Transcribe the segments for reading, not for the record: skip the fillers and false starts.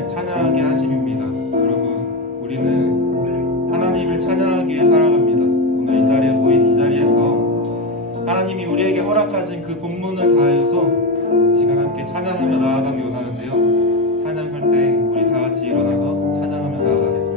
하나님을 찬양하게 하심입니다. 여러분, 우리는 하나님을 찬양하기 위해 살아갑니다. 오늘 이 자리에 모인 이 자리에서 하나님이 우리에게 허락하신 그 본분을 다하여서 시간 함께 찬양하며 나아가기 원하는데요. 찬양할 때 우리 다 같이 일어나서 찬양하며 나아가겠습니다.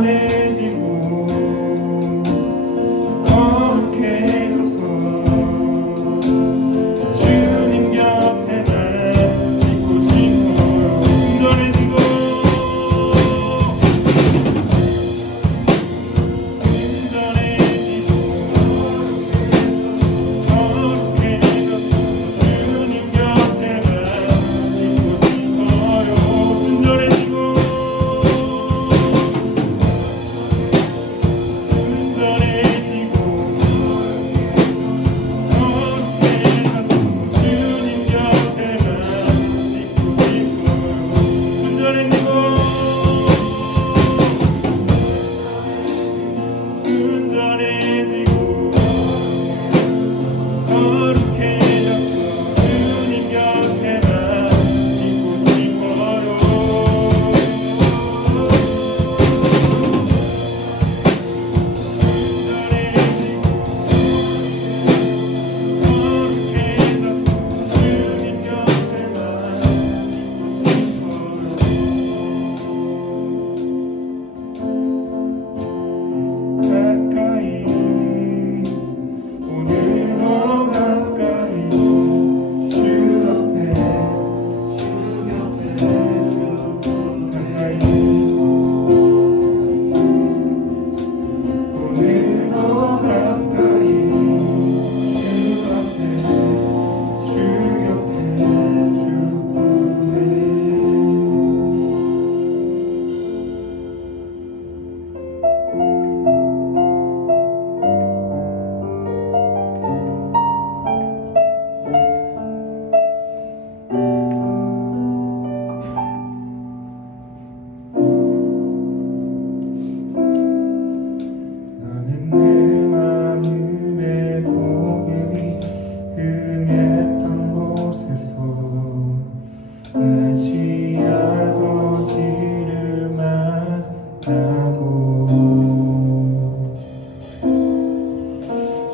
순전해지고 거룩해져서 주님 곁에만 있고 싶어요. 순전해지고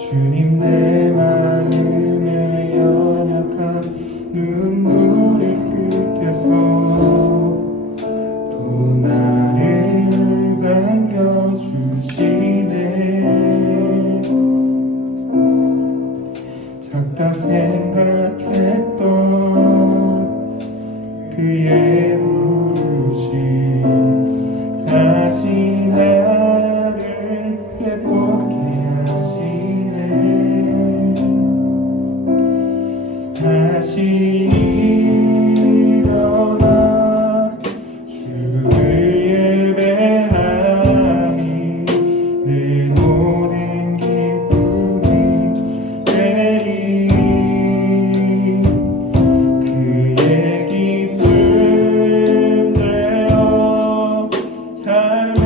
주님 내 마음의 연약한 눈물의 끝에서 또 나를 반겨주시네. 작다 생각했던 그의 부르심 다시 나를 회복해 다시 일어나 주를 예배하니 내 모든 기쁨이 되리. 그의 기쁨 되어 삶의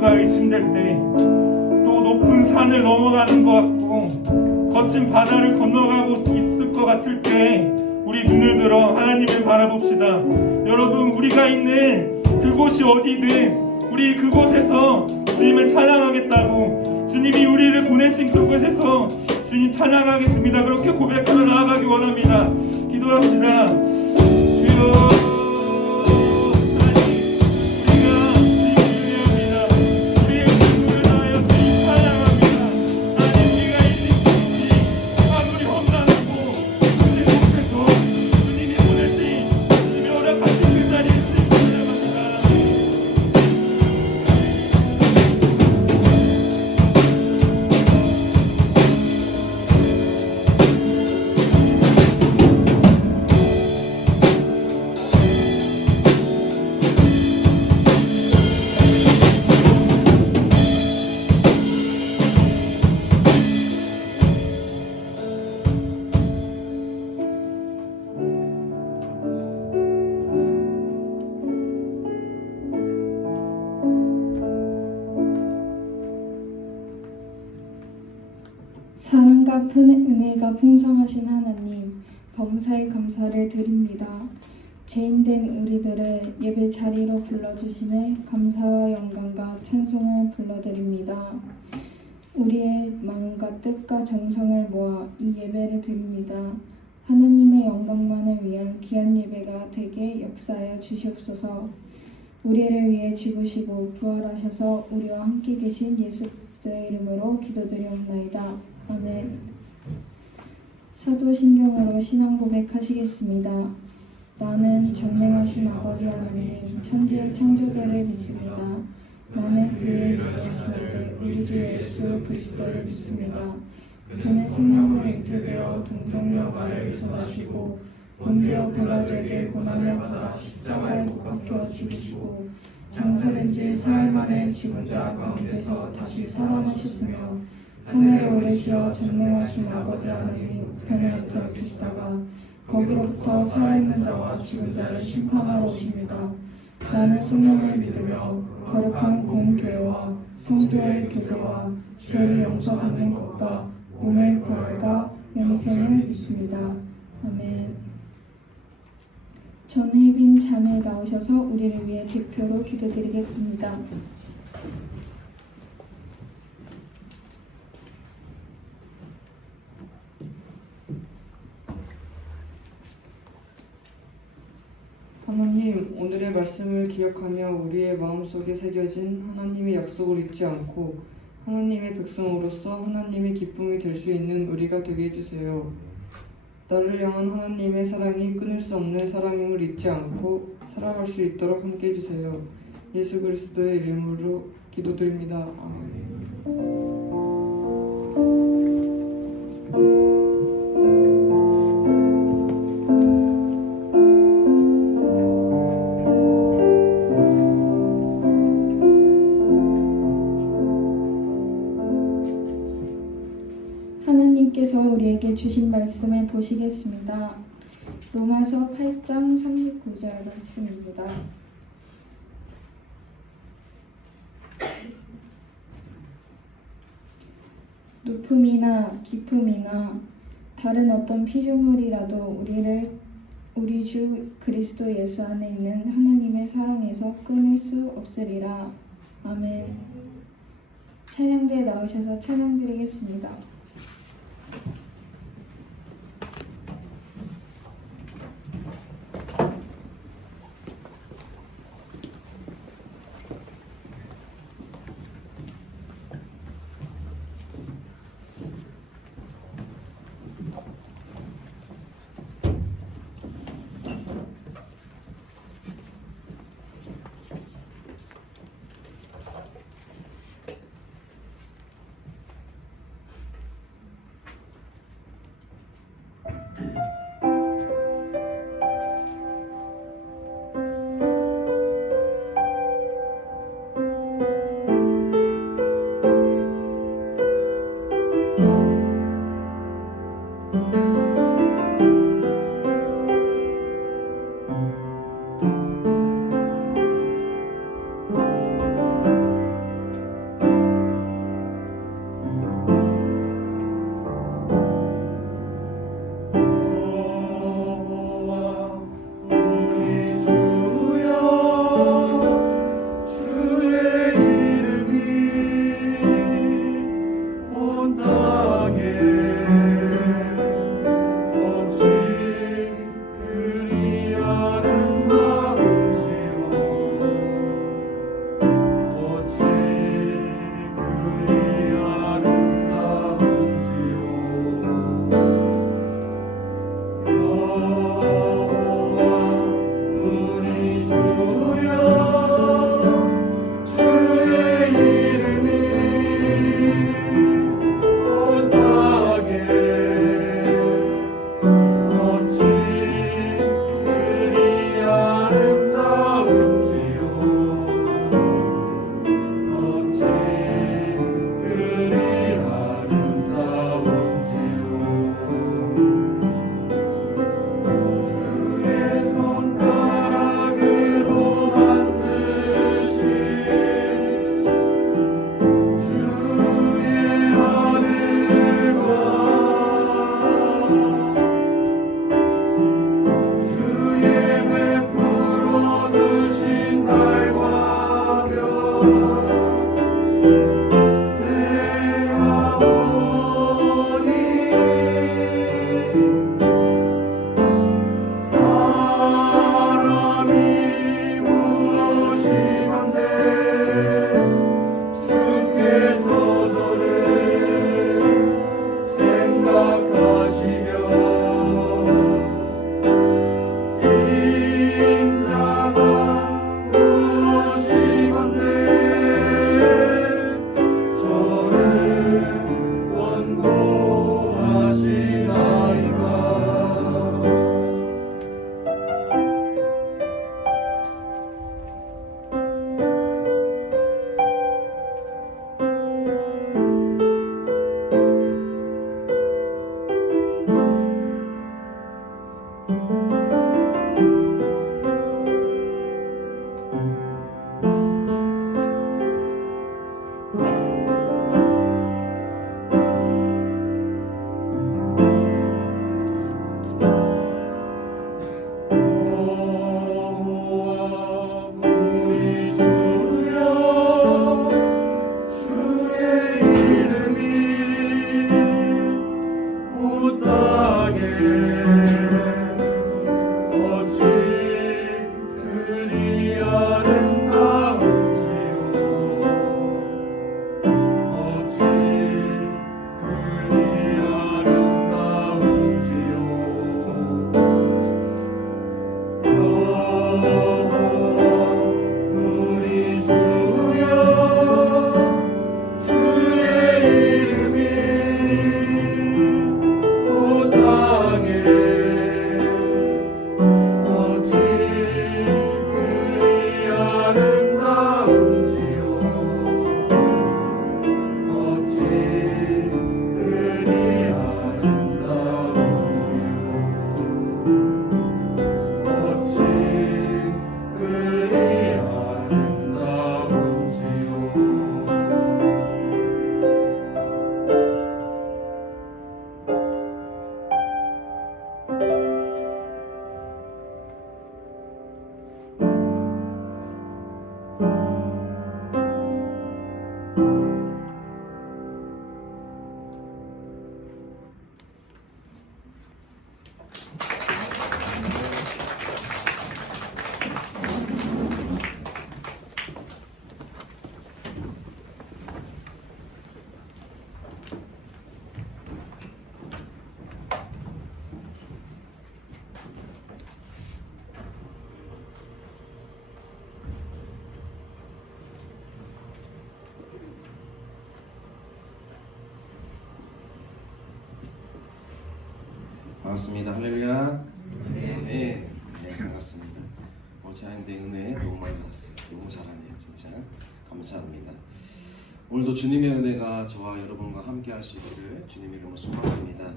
모두가 의심될 때, 또 높은 산을 넘어가는 것 같고 거친 바다를 건너가고 있을 것 같을 때 우리 눈을 들어 하나님을 바라봅시다. 여러분, 우리가 있는 그곳이 어디든 우리 그곳에서 주님을 찬양하겠다고, 주님이 우리를 보내신 그곳에서 주님 찬양하겠습니다. 그렇게 고백하며 나아가기 원합니다. 기도합시다. 주여, 사랑과 은혜가 풍성하신 하나님, 범사에 감사를 드립니다. 죄인된 우리들을 예배 자리로 불러주심에 감사와 영광과 찬송을 불러드립니다. 우리의 마음과 뜻과 정성을 모아 이 예배를 드립니다. 하나님의 영광만을 위한 귀한 예배가 되게 역사하여 주시옵소서. 우리를 위해 죽으시고 부활하셔서 우리와 함께 계신 예수 그리스도의 이름으로 기도드리옵나이다. 아멘. 사도신경으로 신앙 고백하시겠습니다. 나는 전능하신 아버지 하나님, 천지의 창조자를 믿습니다. 나는 그의 유일하신 우리 주 예수 그리스도를 믿습니다. 그는 생명으로 잉태되어 동정녀 마리아에서 나시고 본디오 빌라도에게 고난을 받아 십자가에 못 박혀 죽으시고 장사된 지 사흘 만에 죽은 자 가운데서 다시 살아나셨으며 하늘에 오르시어 전능하신 아버지 하나님 우편에 앉아 계시다가 거기로부터 살아있는 자와 죽은 자를 심판하러 오십니다. 나는 성령을 믿으며 거룩한 공교회와 성도의 교제와 죄를 용서받는 것과 몸의 부활과 영생을 믿습니다. 아멘. 전혜빈 자매 나오셔서 우리를 위해 대표로 기도드리겠습니다. 하나님, 오늘의 말씀을 기억하며 우리의 마음속에 새겨진 하나님의 약속을 잊지 않고 하나님의 백성으로서 하나님의 기쁨이 될 수 있는 우리가 되게 해주세요. 나를 향한 하나님의 사랑이 끊을 수 없는 사랑임을 잊지 않고 살아갈 수 있도록 함께 해주세요. 예수 그리스도의 이름으로 기도드립니다. 아멘. 하나님께서 우리에게 주신 말씀을 보시겠습니다. 로마서 8장 39절 말씀입니다. 누품이나 기품이나 다른 어떤 피조물이라도 우리 주 그리스도 예수 안에 있는 하나님의 사랑에서 끊을 수 없으리라. 아멘. 찬양대에 나오셔서 찬양드리겠습니다. 반갑습니다. 할렐루야. 네, 반갑습니다. 오늘 찬양대 은혜 너무 많이 받았어요. 너무 잘하네요, 진짜. 감사합니다. 오늘도 주님의 은혜가 저와 여러분과 함께 할 수 있기를 주님의 이름으로 소망합니다.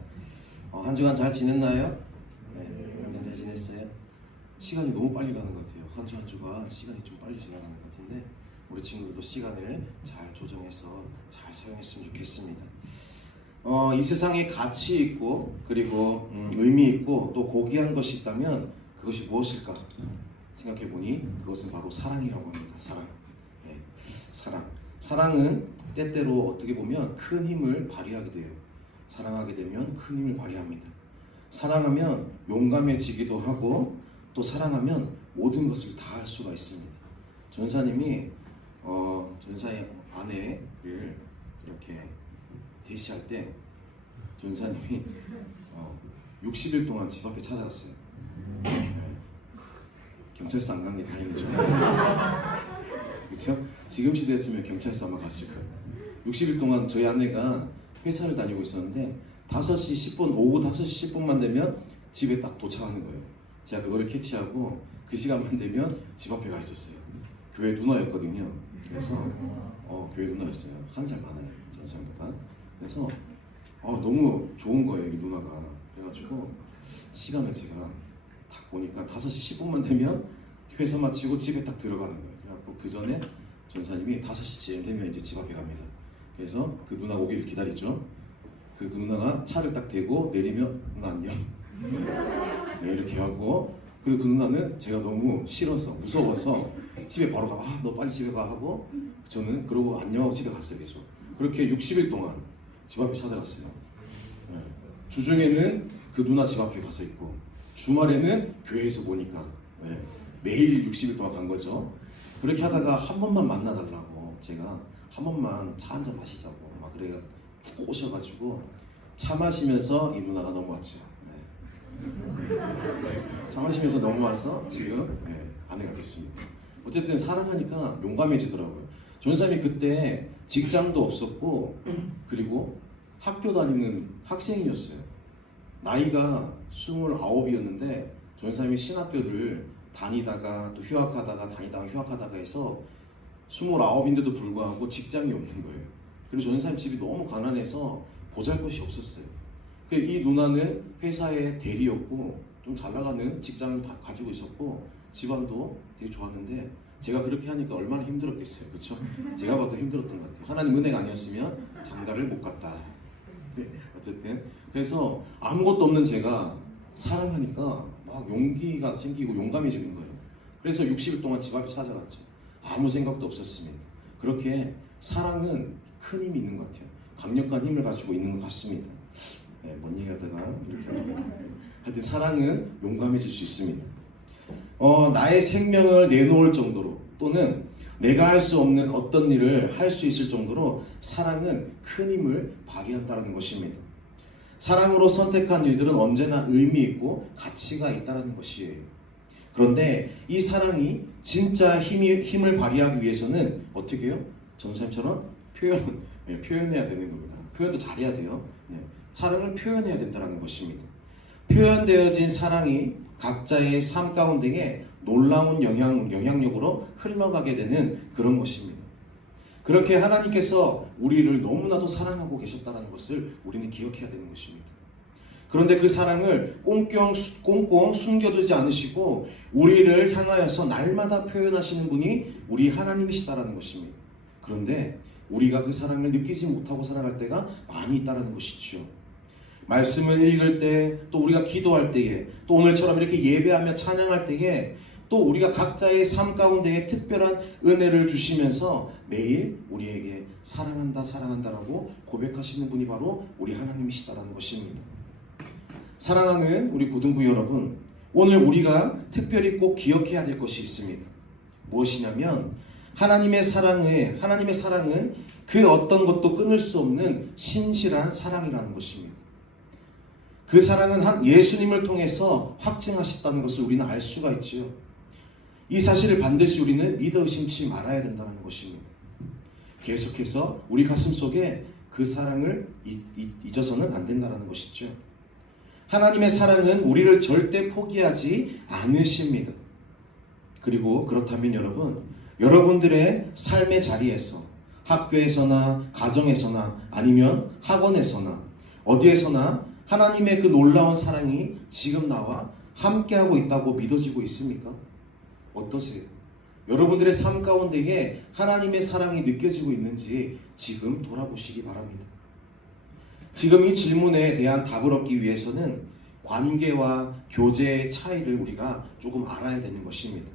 한 주간 잘 지냈나요? 네, 한 주간 잘 지냈어요? 시간이 너무 빨리 가는 것 같아요. 한 주 한 주가 시간이 좀 빨리 지나가는 것 같은데 우리 친구들도 시간을 잘 조정해서 잘 사용했으면 좋겠습니다. 이 세상에 가치 있고 그리고 의미 있고 또 고귀한 것이 있다면 그것이 무엇일까 생각해 보니 그것은 바로 사랑이라고 합니다. 사랑. 네, 사랑. 사랑은 때때로 어떻게 보면 큰 힘을 발휘하게 돼요. 사랑하게 되면 큰 힘을 발휘합니다. 사랑하면 용감해지기도 하고 또 사랑하면 모든 것을 다 할 수가 있습니다. 전사님이 전사의 아내를 이렇게 대시할 때 전사님이 60일 동안 집 앞에 찾아왔어요. 네. 경찰서 안 간 게 다행이죠. 그렇죠? 지금 시대였으면 경찰서 아마 갔을 거예요. 60일 동안 저희 아내가 회사를 다니고 있었는데 5시 10분, 오후 5시 10분만 되면 집에 딱 도착하는 거예요. 제가 그거를 캐치하고 그 시간만 되면 집 앞에 가 있었어요. 교회 누나였거든요. 그래서 교회 누나였어요. 한 살 많아요, 전사보다. 그래서 너무 좋은 거예요, 이 누나가. 그래가지고 시간을 제가 딱 보니까 5시 10분만 되면 회사 마치고 집에 딱 들어가는 거예요. 그래갖고 그 전에 전사님이 5시쯤 되면 이제 집 앞에 갑니다. 그래서 그 누나가 오기를 기다리죠. 그 누나가 차를 딱 대고 내리면 누나 안녕. 네, 이렇게 하고 그리고 그 누나는 제가 너무 싫어서 무서워서 집에 바로 가. 너 빨리 집에 가 하고 저는 그러고 안녕 하고 집에 갔어요. 계속. 그렇게 60일 동안 집 앞에 찾아갔어요. 네. 주중에는 그 누나 집 앞에 가서 있고 주말에는 교회에서 보니까 네. 매일 60일 동안 간 거죠. 그렇게 하다가 한 번만 만나달라고 제가 한 번만 차 한잔 마시자고 막 그래가 오셔가지고 차 마시면서 이 누나가 넘어왔죠. 네. 차 마시면서 넘어와서 지금 네, 아내가 됐습니다. 어쨌든 사랑하니까 용감해지더라고요. 전사님이 그때 직장도 없었고 그리고 학교 다니는 학생이었어요. 나이가 29이었는데 전사님이 신학교를 다니다가 또 휴학하다가 다니다가 휴학하다가 해서 29인데도 불구하고 직장이 없는 거예요. 그리고 전사님 집이 너무 가난해서 보잘것이 없었어요. 이 누나는 회사의 대리였고 좀 잘 나가는 직장을 다 가지고 있었고 집안도 되게 좋았는데 제가 그렇게 하니까 얼마나 힘들었겠어요. 그렇죠? 제가 봐도 힘들었던 것 같아요. 하나님 은혜가 아니었으면 장가를 못 갔다. 네, 어쨌든 그래서 아무것도 없는 제가 사랑하니까 막 용기가 생기고 용감해지는 거예요. 그래서 60일 동안 집 앞에 찾아갔죠. 아무 생각도 없었습니다. 그렇게 사랑은 큰 힘이 있는 것 같아요. 강력한 힘을 가지고 있는 것 같습니다. 네, 뭔 얘기하다가 이렇게 하여튼 사랑은 용감해질 수 있습니다. 나의 생명을 내놓을 정도로 또는 내가 할 수 없는 어떤 일을 할 수 있을 정도로 사랑은 큰 힘을 발휘한다는 것입니다. 사랑으로 선택한 일들은 언제나 의미 있고 가치가 있다는 것이에요. 그런데 이 사랑이 진짜 힘을 발휘하기 위해서는 어떻게 해요? 전사님처럼 표현해야 되는 겁니다. 표현도 잘해야 돼요. 네. 사랑을 표현해야 된다는 것입니다. 표현되어진 사랑이 각자의 삶 가운데에 놀라운 영향력으로 흘러가게 되는 그런 것입니다. 그렇게 하나님께서 우리를 너무나도 사랑하고 계셨다는 것을 우리는 기억해야 되는 것입니다. 그런데 그 사랑을 꽁꽁 숨겨두지 않으시고 우리를 향하여서 날마다 표현하시는 분이 우리 하나님이시다라는 것입니다. 그런데 우리가 그 사랑을 느끼지 못하고 살아갈 때가 많이 있다는 것이죠. 말씀을 읽을 때, 또 우리가 기도할 때에, 또 오늘처럼 이렇게 예배하며 찬양할 때에, 또 우리가 각자의 삶 가운데에 특별한 은혜를 주시면서 매일 우리에게 사랑한다라고 고백하시는 분이 바로 우리 하나님이시다라는 것입니다. 사랑하는 우리 고등부 여러분, 오늘 우리가 특별히 꼭 기억해야 될 것이 있습니다. 무엇이냐면 하나님의 사랑은 그 어떤 것도 끊을 수 없는 신실한 사랑이라는 것입니다. 그 사랑은 예수님을 통해서 확증하셨다는 것을 우리는 알 수가 있지요. 이 사실을 반드시 우리는 믿어 의심치 말아야 된다는 것입니다. 계속해서 우리 가슴 속에 그 사랑을 잊어서는 안 된다는 것이죠. 하나님의 사랑은 우리를 절대 포기하지 않으십니다. 그리고 그렇다면 여러분들의 삶의 자리에서 학교에서나 가정에서나 아니면 학원에서나 어디에서나 하나님의 그 놀라운 사랑이 지금 나와 함께하고 있다고 믿어지고 있습니까? 어떠세요? 여러분들의 삶 가운데에 하나님의 사랑이 느껴지고 있는지 지금 돌아보시기 바랍니다. 지금 이 질문에 대한 답을 얻기 위해서는 관계와 교제의 차이를 우리가 조금 알아야 되는 것입니다.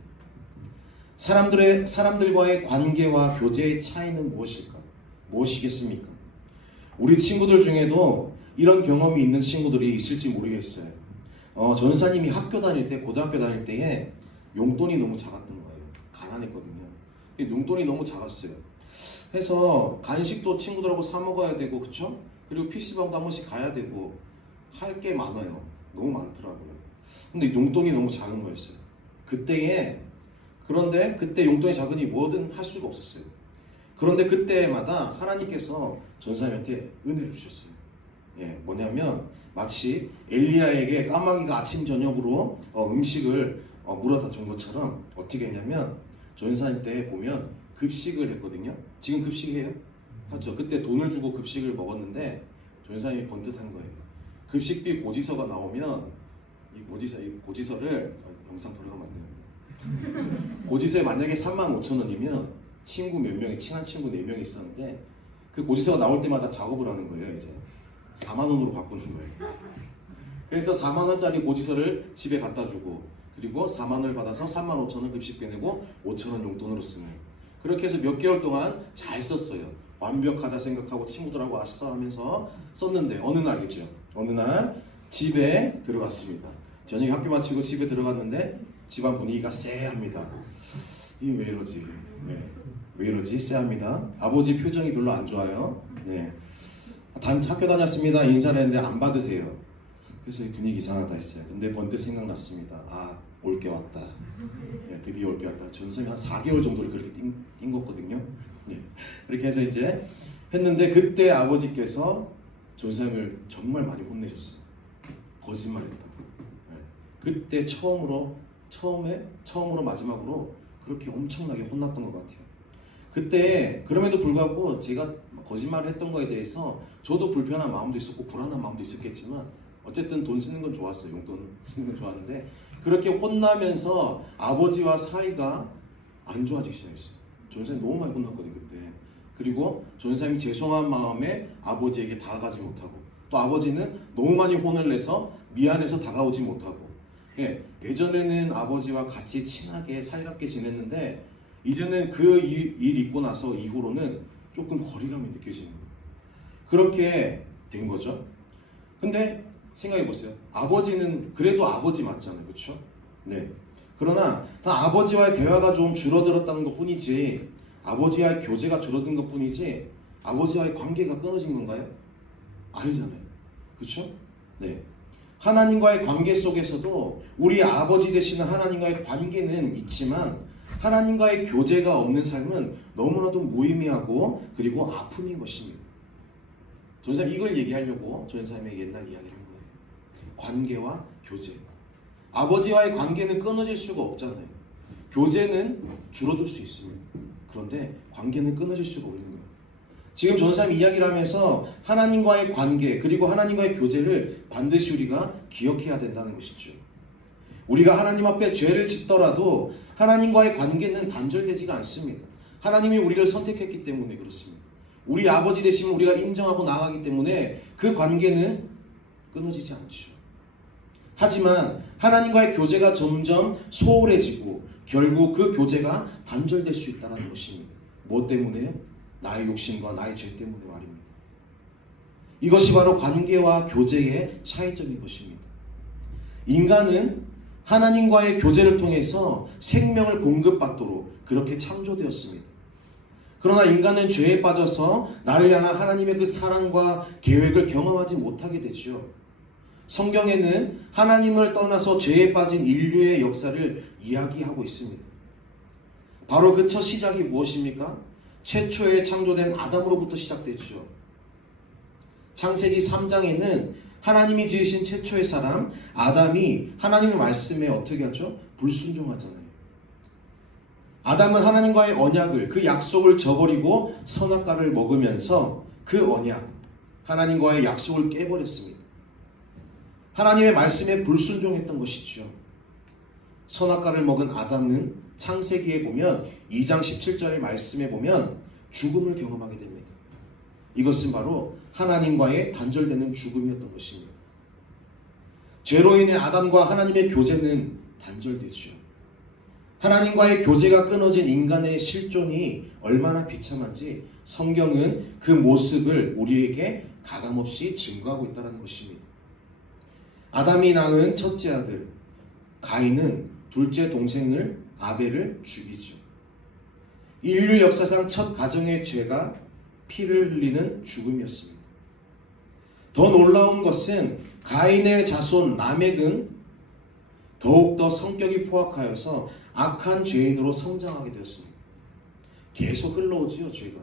사람들과의 관계와 교제의 차이는 무엇일까? 무엇이겠습니까? 우리 친구들 중에도 이런 경험이 있는 친구들이 있을지 모르겠어요. 전사님이 학교 다닐 때, 고등학교 다닐 때에 용돈이 너무 작았던 거예요. 가난했거든요. 용돈이 너무 작았어요. 해서 간식도 친구들하고 사 먹어야 되고, 그쵸? 그리고 PC방도 한 번씩 가야 되고, 할 게 많아요. 너무 많더라고요. 근데 용돈이 너무 작은 거였어요. 그런데 그때 용돈이 작으니 뭐든 할 수가 없었어요. 그런데 그때마다 하나님께서 전사님한테 은혜를 주셨어요. 뭐냐면 마치 엘리야에게 까마귀가 아침 저녁으로 음식을 물어다 준 것처럼 어떻게 했냐면 전사님 때 보면 급식을 했거든요. 지금 급식해요? 하죠. 그때 돈을 주고 급식을 먹었는데 전사님이 번듯한 거예요. 급식비 고지서가 나오면 이 고지서를 영상 들어가면 안 되는데 고지서에 만약에 35,000원이면 친구 몇 명이 친한 친구 4명이 있었는데 그 고지서가 나올 때마다 작업을 하는 거예요. 이제 4만 원으로 바꾸는 거예요. 그래서 4만 원짜리 고지서를 집에 갖다 주고 그리고 4만 원을 받아서 35,000원 급식비 내고 5,000원 용돈으로 쓰는 그렇게 해서 몇 개월 동안 잘 썼어요. 완벽하다 생각하고 친구들하고 아싸 하면서 썼는데 어느 날 집에 들어갔습니다. 저녁에 학교 마치고 집에 들어갔는데 집안 분위기가 쎄합니다. 이게 왜 이러지? 왜 이러지? 쎄합니다. 아버지 표정이 별로 안 좋아요. 학교 다녔습니다. 인사를 했는데 안 받으세요. 그래서 분위기 이상하다 했어요. 근데 번뜩 생각났습니다. 올 게 왔다. 드디어 올 게 왔다. 전선이 한 4개월 정도를 그렇게 띵었거든요. 그렇게 해서 이제 했는데 그때 아버지께서 전선을 정말 많이 혼내셨어요. 거짓말했다고. 그때 처음으로 마지막으로 그렇게 엄청나게 혼났던 것 같아요. 그때 그럼에도 불구하고 제가 거짓말을 했던 거에 대해서 저도 불편한 마음도 있었고 불안한 마음도 있었겠지만 어쨌든 돈 쓰는 건 좋았어요. 용돈 쓰는 건 좋았는데 그렇게 혼나면서 아버지와 사이가 안 좋아지기 시작했어요. 전사님이 너무 많이 혼났거든요 그때. 그리고 전사님이 죄송한 마음에 아버지에게 다가가지 못하고 또 아버지는 너무 많이 혼을 내서 미안해서 다가오지 못하고 예전에는 아버지와 같이 친하게 살갑게 지냈는데 이제는 그 일 있고 나서 이후로는 조금 거리감이 느껴지는 거예요. 그렇게 된 거죠. 근데 생각해 보세요. 아버지는 그래도 아버지 맞잖아요. 그렇죠? 그러나 다 아버지와의 대화가 좀 줄어들었다는 것 뿐이지 아버지와의 교제가 줄어든 것 뿐이지 아버지와의 관계가 끊어진 건가요? 아니잖아요. 그렇죠? 하나님과의 관계 속에서도 우리 아버지 되시는 하나님과의 관계는 있지만 하나님과의 교제가 없는 삶은 너무나도 무의미하고 그리고 아픔인 것입니다. 전사님 이걸 얘기하려고 전사님의 옛날 이야기를 한 거예요. 관계와 교제. 아버지와의 관계는 끊어질 수가 없잖아요. 교제는 줄어들 수 있습니다. 그런데 관계는 끊어질 수가 없는 거예요. 지금 전사님 이야기를 하면서 하나님과의 관계 그리고 하나님과의 교제를 반드시 우리가 기억해야 된다는 것이죠. 우리가 하나님 앞에 죄를 짓더라도 하나님과의 관계는 단절되지가 않습니다. 하나님이 우리를 선택했기 때문에 그렇습니다. 우리 아버지 되시면 우리가 인정하고 나아가기 때문에 그 관계는 끊어지지 않죠. 하지만 하나님과의 교제가 점점 소홀해지고 결국 그 교제가 단절될 수 있다는 것입니다. 무엇 때문에요? 나의 욕심과 나의 죄 때문에 말입니다. 이것이 바로 관계와 교제의 차이점인 것입니다. 인간은 하나님과의 교제를 통해서 생명을 공급받도록 그렇게 창조되었습니다. 그러나 인간은 죄에 빠져서 나를 향한 하나님의 그 사랑과 계획을 경험하지 못하게 되죠. 성경에는 하나님을 떠나서 죄에 빠진 인류의 역사를 이야기하고 있습니다. 바로 그 첫 시작이 무엇입니까? 최초에 창조된 아담으로부터 시작됐죠. 창세기 3장에는 하나님이 지으신 최초의 사람 아담이 하나님의 말씀에 어떻게 하죠? 불순종하잖아요. 아담은 하나님과의 언약을, 그 약속을 저버리고 선악과를 먹으면서 그 언약, 하나님과의 약속을 깨버렸습니다. 하나님의 말씀에 불순종했던 것이죠. 선악과를 먹은 아담은 창세기에 보면 2장 17절의 말씀에 보면 죽음을 경험하게 됩니다. 이것은 바로 하나님과의 단절되는 죽음이었던 것입니다. 죄로 인해 아담과 하나님의 교제는 단절되죠. 하나님과의 교제가 끊어진 인간의 실존이 얼마나 비참한지 성경은 그 모습을 우리에게 가감없이 증거하고 있다는 것입니다. 아담이 낳은 첫째 아들 가인은 둘째 동생을 아벨을 죽이죠. 인류 역사상 첫 가정의 죄가 피를 흘리는 죽음이었습니다. 더 놀라운 것은 가인의 자손 라멕은 더욱더 성격이 포악하여서 악한 죄인으로 성장하게 되었습니다. 계속 흘러오지요, 죄가.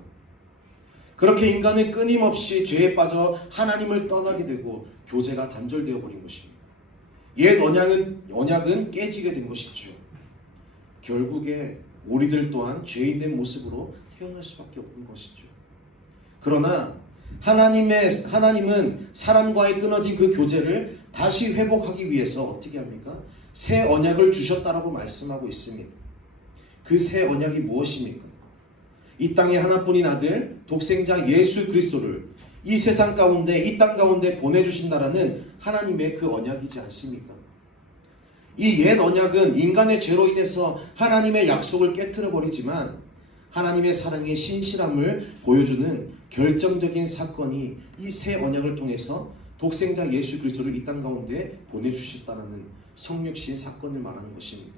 그렇게 인간은 끊임없이 죄에 빠져 하나님을 떠나게 되고 교제가 단절되어 버린 것입니다. 옛 언약은 깨지게 된 것이죠. 결국에 우리들 또한 죄인된 모습으로 태어날 수밖에 없는 것이죠. 그러나 하나님은 사람과의 끊어진 그 교제를 다시 회복하기 위해서 어떻게 합니까? 새 언약을 주셨다라고 말씀하고 있습니다. 그 새 언약이 무엇입니까? 이 땅에 하나뿐인 아들 독생자 예수 그리스도를 이 세상 가운데, 이 땅 가운데 보내주신다라는 하나님의 그 언약이지 않습니까? 이 옛 언약은 인간의 죄로 인해서 하나님의 약속을 깨트려 버리지만 하나님의 사랑의 신실함을 보여주는 결정적인 사건이 이 새 언약을 통해서 독생자 예수 그리스도를 이 땅 가운데 보내주셨다는 성육신 사건을 말하는 것입니다.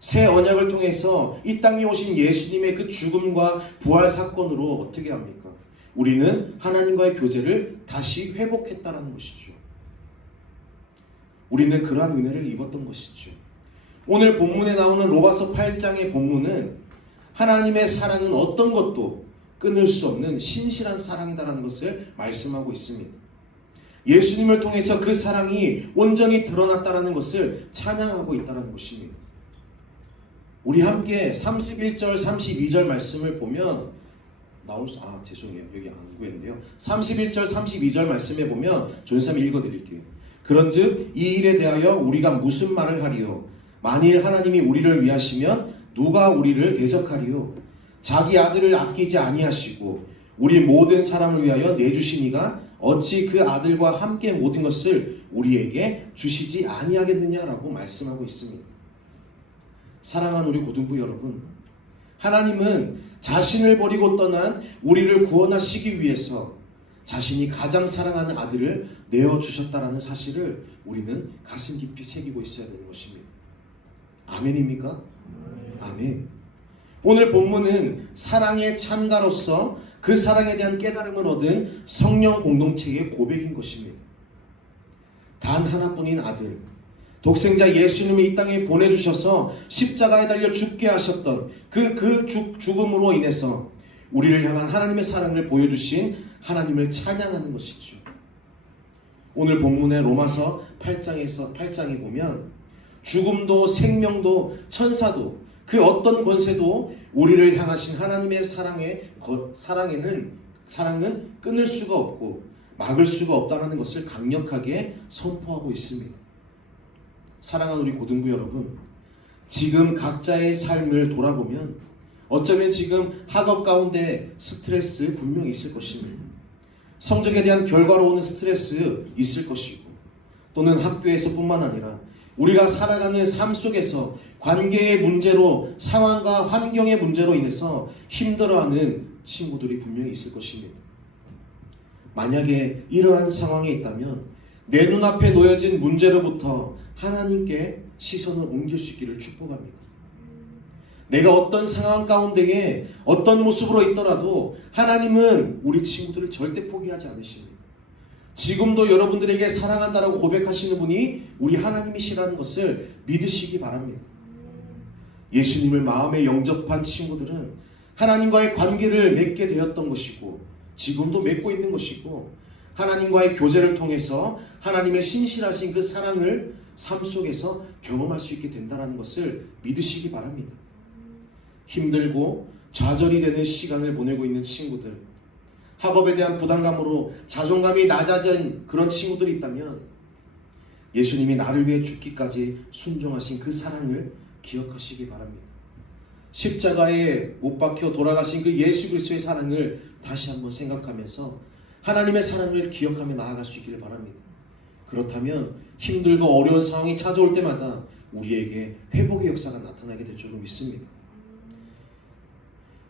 새 언약을 통해서 이 땅에 오신 예수님의 그 죽음과 부활 사건으로 어떻게 합니까? 우리는 하나님과의 교제를 다시 회복했다는 것이죠. 우리는 그러한 은혜를 입었던 것이죠. 오늘 본문에 나오는 로마서 8장의 본문은 하나님의 사랑은 어떤 것도 끊을 수 없는 신실한 사랑이다라는 것을 말씀하고 있습니다. 예수님을 통해서 그 사랑이 온전히 드러났다는 것을 찬양하고 있다는 것입니다. 우리 함께 31절 32절 말씀을 보면 죄송해요. 여기 안 구했는데요. 31절 32절 말씀에 보면 전삼이 읽어드릴게요. 그런즉 이 일에 대하여 우리가 무슨 말을 하리요? 만일 하나님이 우리를 위하시면 누가 우리를 대적하리요? 자기 아들을 아끼지 아니하시고 우리 모든 사람을 위하여 내주시니가 어찌 그 아들과 함께 모든 것을 우리에게 주시지 아니하겠느냐라고 말씀하고 있습니다. 사랑하는 우리 고등부 여러분, 하나님은 자신을 버리고 떠난 우리를 구원하시기 위해서 자신이 가장 사랑하는 아들을 내어주셨다라는 사실을 우리는 가슴 깊이 새기고 있어야 되는 것입니다. 아멘입니까? 아멘. 오늘 본문은 사랑의 참가로서 그 사랑에 대한 깨달음을 얻은 성령 공동체의 고백인 것입니다. 단 하나뿐인 아들, 독생자 예수님을 이 땅에 보내주셔서 십자가에 달려 죽게 하셨던 그 죽음으로 인해서 우리를 향한 하나님의 사랑을 보여주신 하나님을 찬양하는 것이죠. 오늘 본문의 로마서 8장에 보면 죽음도 생명도 천사도 그 어떤 권세도 우리를 향하신 하나님의 사랑은 끊을 수가 없고 막을 수가 없다는 것을 강력하게 선포하고 있습니다. 사랑하는 우리 고등부 여러분, 지금 각자의 삶을 돌아보면 어쩌면 지금 학업 가운데 스트레스 분명히 있을 것입니다. 성적에 대한 결과로 오는 스트레스 있을 것이고, 또는 학교에서 뿐만 아니라 우리가 살아가는 삶 속에서 관계의 문제로, 상황과 환경의 문제로 인해서 힘들어하는 친구들이 분명히 있을 것입니다. 만약에 이러한 상황에 있다면 내 눈앞에 놓여진 문제로부터 하나님께 시선을 옮길 수 있기를 축복합니다. 내가 어떤 상황 가운데에 어떤 모습으로 있더라도 하나님은 우리 친구들을 절대 포기하지 않으십니다. 지금도 여러분들에게 사랑한다라고 고백하시는 분이 우리 하나님이시라는 것을 믿으시기 바랍니다. 예수님을 마음에 영접한 친구들은 하나님과의 관계를 맺게 되었던 것이고 지금도 맺고 있는 것이고 하나님과의 교제를 통해서 하나님의 신실하신 그 사랑을 삶 속에서 경험할 수 있게 된다는 것을 믿으시기 바랍니다. 힘들고 좌절이 되는 시간을 보내고 있는 친구들, 학업에 대한 부담감으로 자존감이 낮아진 그런 친구들이 있다면 예수님이 나를 위해 죽기까지 순종하신 그 사랑을 기억하시기 바랍니다. 십자가에 못 박혀 돌아가신 그 예수 그리스도의 사랑을 다시 한번 생각하면서 하나님의 사랑을 기억하며 나아갈 수 있기를 바랍니다. 그렇다면 힘들고 어려운 상황이 찾아올 때마다 우리에게 회복의 역사가 나타나게 될 줄로 믿습니다.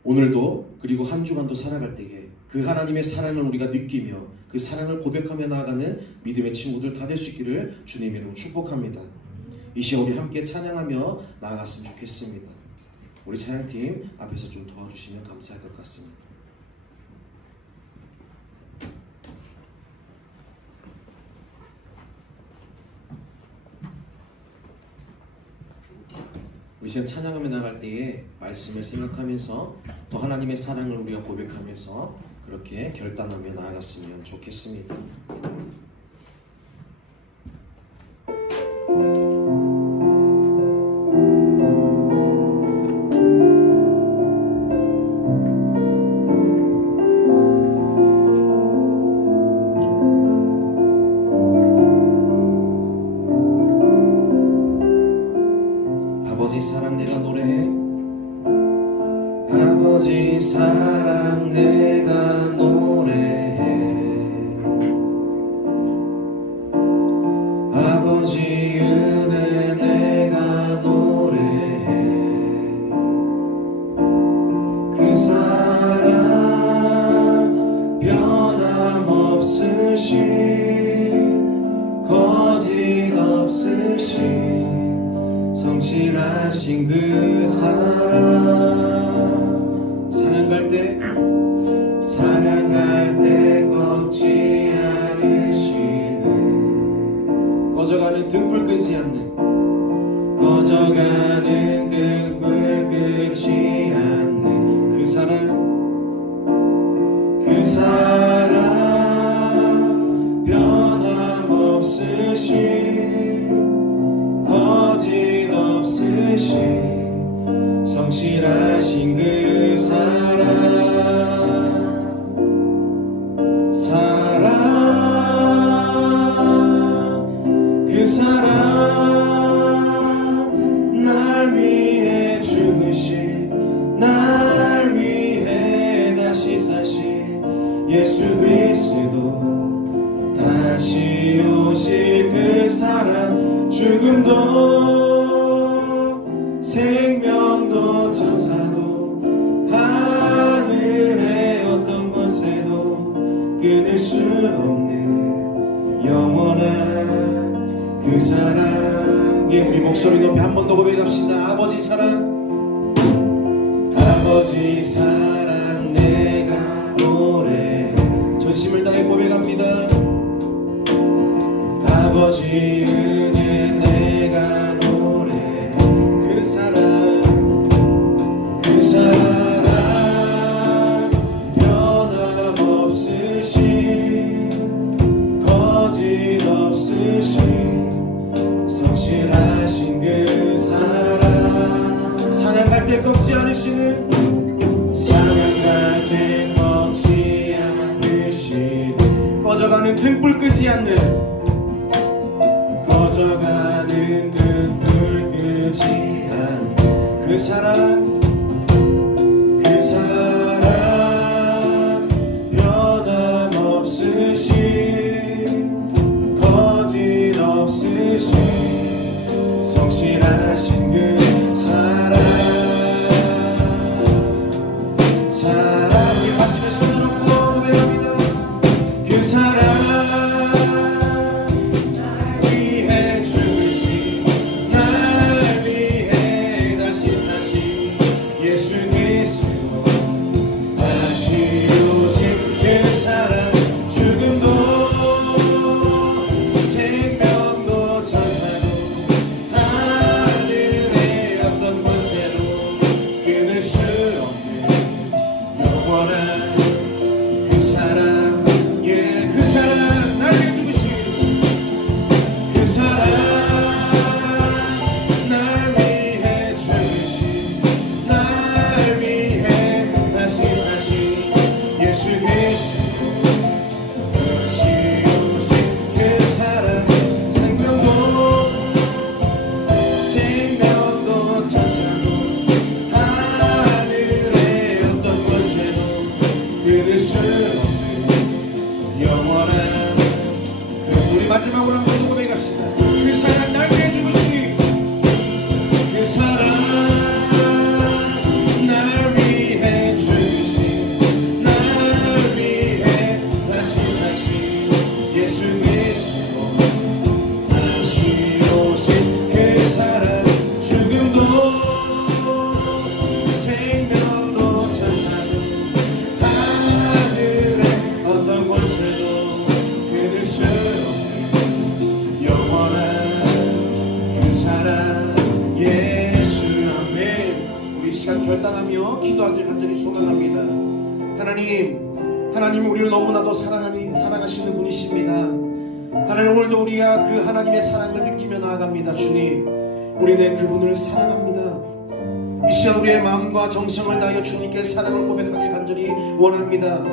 오늘도 그리고 한 주간도 살아갈 때에 그 하나님의 사랑을 우리가 느끼며 그 사랑을 고백하며 나아가는 믿음의 친구들 다 될 수 있기를 주님의 이름으로 축복합니다. 이 시간 우리 함께 찬양하며 나아갔으면 좋겠습니다. 우리 찬양팀 앞에서 좀 도와주시면 감사할 것 같습니다. 우리 시간 찬양하며 나갈 때에 말씀을 생각하면서 또 하나님의 사랑을 우리가 고백하면서 그렇게 결단하며 나아갔으면 좋겠습니다. 아버지 사랑 내가 노래해. 아버지 사랑 내가 노래해. 아버지 은혜 내가 노래해. 그 사랑 변함없으신 거짓 없으신 성실하신 그 사랑 사랑갈 때 꺾지 않으시는 꺼져가는 등불 끄지 않는 그 사랑 변함없으신 거짓 없으신 성실하신 그 그 사랑 날 위해 죽으신 날 위해 다시 사신 예수 그리스도 다시 오실 그 사랑 죽음도 생명도 천사도 하늘의 어떤 권세도 끊을 수 없는 영원한 그 사랑. 예, 우리 목소리 높이 한 번 더 고백합시다. 아버지 사랑 내가 노래해. 전심을 다해 고백합니다. 아버지 은혜 내가 노래해. 그 사랑 변함없으신 거짓 없으신 성실하신 그 사랑 사랑할 때 꺾지 않으시는 꺼져가는 등불 끄지 않는 그 사랑 변함없으신 거짓 없으신 성실하신 그 사랑 이 가슴에 손을 얹고 고백합니다. 그 사랑 날 위해 죽으신 날 위해 다시 사신 예수 그리스도 다시 오신 그 사랑 죽음도 생명도 천사도 하늘의 어떤 권세도 끊을 수 없는 영원한 그 사랑, 예, 그 사랑 시간 결단하며 기도하길 간절히 소망합니다. 하나님 우리를 너무나도 사랑하시는 분이십니다. 하나님, 오늘도 우리가 그 하나님의 사랑을 느끼며 나아갑니다. 주님, 우리는 그분을 사랑합니다. 이 시간 우리의 마음과 정성을 다하여 주님께 사랑을 고백하길 간절히 원합니다.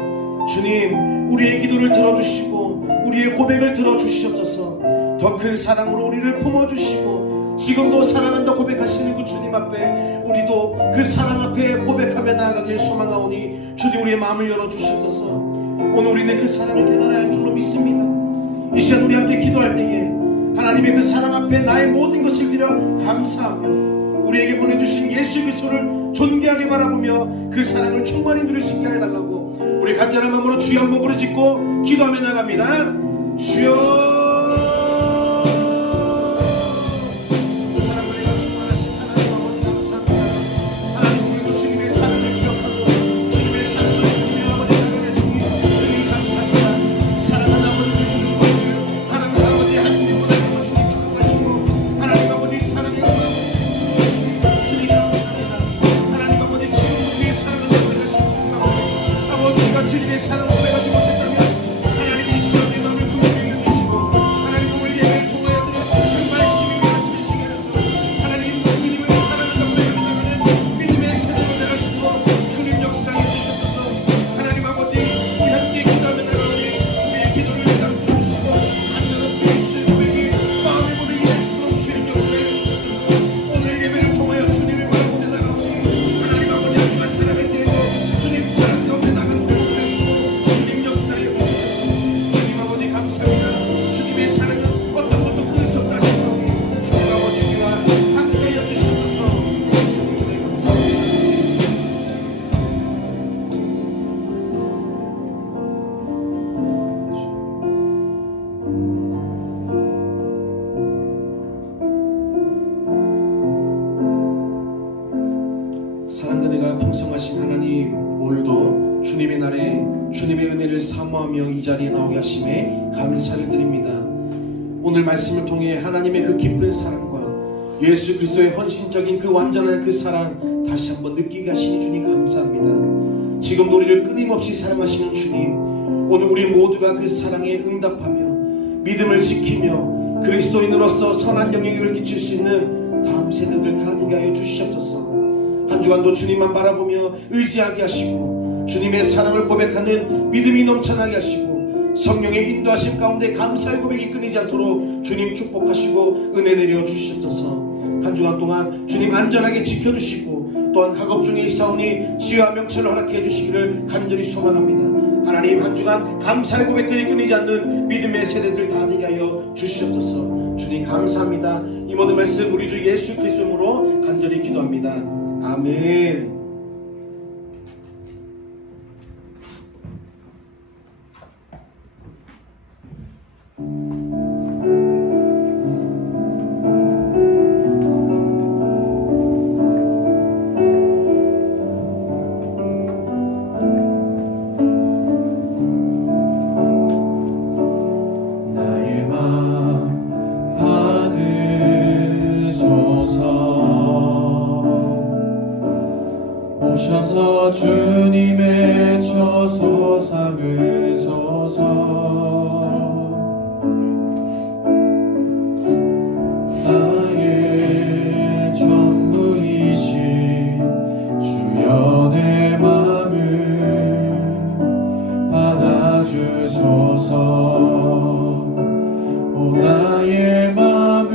주님, 우리의 기도를 들어주시고 우리의 고백을 들어주시옵소서. 더 큰 사랑으로 우리를 품어주시고 지금도 사랑한다 고백하시는 그 주님 앞에 우리도 그 사랑 앞에 고백하며 나아가길 소망하오니 주님, 우리의 마음을 열어주시옵소서. 오늘 우리는 그 사랑을 깨달아야 할 줄로 믿습니다. 이 시간 우리 함께 기도할 때에 하나님의 그 사랑 앞에 나의 모든 것을 드려 감사하며 우리에게 보내주신 예수 그리스도를 존귀하게 바라보며 그 사랑을 충만히 누릴 수 있게 해달라고 우리 간절한 마음으로 주여 한번 부르짖고 기도하며 나갑니다. 주여, 주님의 사랑을 고백하지 못했다면 하나님 이 시간 내 마음을 긍휼히 여겨주시고 하나님 오늘 예배를 통하여 드린 그 말씀이 우리 가슴에 시게 하소서. 하나님 주님을 사랑한다고 고백하는 믿음의 세대로 나가시고 주님 역사에 주셨소서. 하나님 아버지, 우리 함께 기도하며 나가오니 우리의 기도를 들어주시고 간절한 우리의 주의 고백이 마음의 고백이 될 수 있도록 주님 역사에 주셨소서. 오늘 예배를 통하여 주님을 바라보며 나가오니 하나님 아버지, 하나님과 사랑을 드리고 주님 사랑 가운데 나가는 주님의 사랑은 어떤 것도 끊을 수 없다 하시사오니 주님 아버지 우리와 함께 해주시옵소서. 주님을 감사합니다. 사랑과 은혜가 풍성하신 하나님, 오늘도 주님의 날에 주님의 은혜를 사모하며 이 자리에 나오게 하심에 감사를 드립니다. 오늘 말씀을 통해 하나님의 그 깊은 사랑과 예수 그리스도의 헌신적인 그 완전한 그 사랑 다시 한번 느끼게 하시니 주님 감사합니다. 지금도 우리를 끊임없이 사랑하시는 주님, 오늘 우리 모두가 그 사랑에 응답하며 믿음을 지키며 그리스도인으로서 선한 영향을 끼칠 수 있는 다음 세대들 다 되게 하여 주시옵소서. 한 주간도 주님만 바라보며 의지하게 하시고 주님의 사랑을 고백하는 믿음이 넘쳐나게 하시고 성령의 인도하심 가운데 감사의 고백이 끊이지 않도록 주님 축복하시고 은혜 내려 주시옵소서. 한 주간 동안 주님 안전하게 지켜주시고 또한 학업 중에 있사오니 지혜와 명철을 허락해 주시기를 간절히 소망합니다. 하나님, 한 주간 감사의 고백들이 끊이지 않는 믿음의 세대들 다 되게 하여 주시옵소서. 주님 감사합니다. 이 모든 말씀 우리 주 예수 그리스도로 간절히 기도합니다. 아멘. 오셔서 주님의 처소 삼으소서. 나의 전부이신 주여 내 맘을 받아주소서. 오 나의 맘을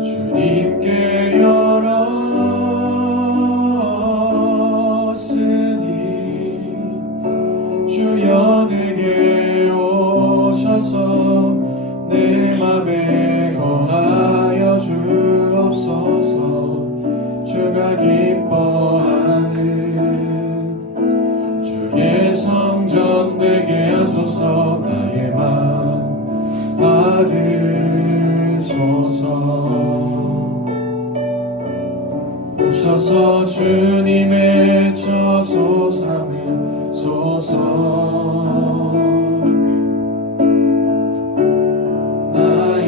주님께 열었으니 주여 내게 오셔서 내 맘에 거하여 주옵소서. 주가 기뻐하는 주의 성전 되게 하소서. 나의 맘 받으소서. 오셔서 주님의 처소 삼으소서. 나의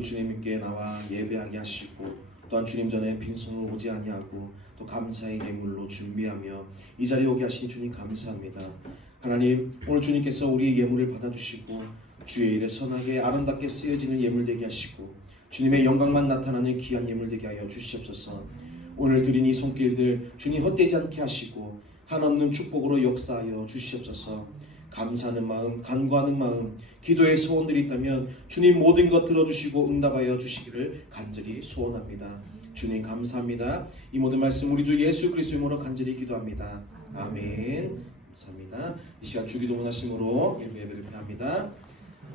오늘도 주님께 나와 예배하게 하시고 또한 주님 전에 빈손으로 오지 아니하고 또 감사의 예물로 준비하며 이 자리에 오게 하시니 주님 감사합니다. 하나님, 오늘 주님께서 우리의 예물을 받아주시고 주의 일에 선하게 아름답게 쓰여지는 예물 되게 하시고 주님의 영광만 나타나는 귀한 예물 되게 하여 주시옵소서. 오늘 드린 이 손길들 주님 헛되지 않게 하시고 한없는 축복으로 역사하여 주시옵소서. 감사하는 마음, 간구하는 마음, 기도의 소원들이 있다면 주님 모든 것 들어주시고 응답하여 주시기를 간절히 소원합니다. 주님 감사합니다. 이 모든 말씀 우리 주 예수 그리스도 이름으로 간절히 기도합니다. 아멘. 감사합니다. 이 시간 주기도 원하심으로 예배를 드립니다.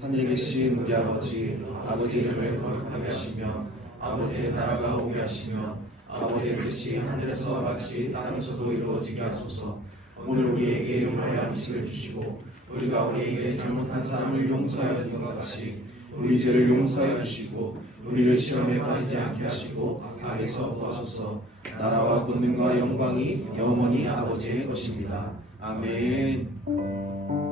하늘에 계신 우리 아버지, 아버지의 이름을 거룩하게 하시며 아버지의 나라가 오게 하시며 아버지의 뜻이 하늘에서와 같이 땅에서도 이루어지게 하소서. 오늘 우리에게 일용할 양식을 주시고 우리가 우리에게 잘못한 사람을 용서하여 준 것 같이 우리 죄를 용서하여 주시고 우리를 시험에 빠지지 않게 하시고 악에서 구하소서. 나라와 권능과 영광이 영원히 아버지의 것입니다. 아멘.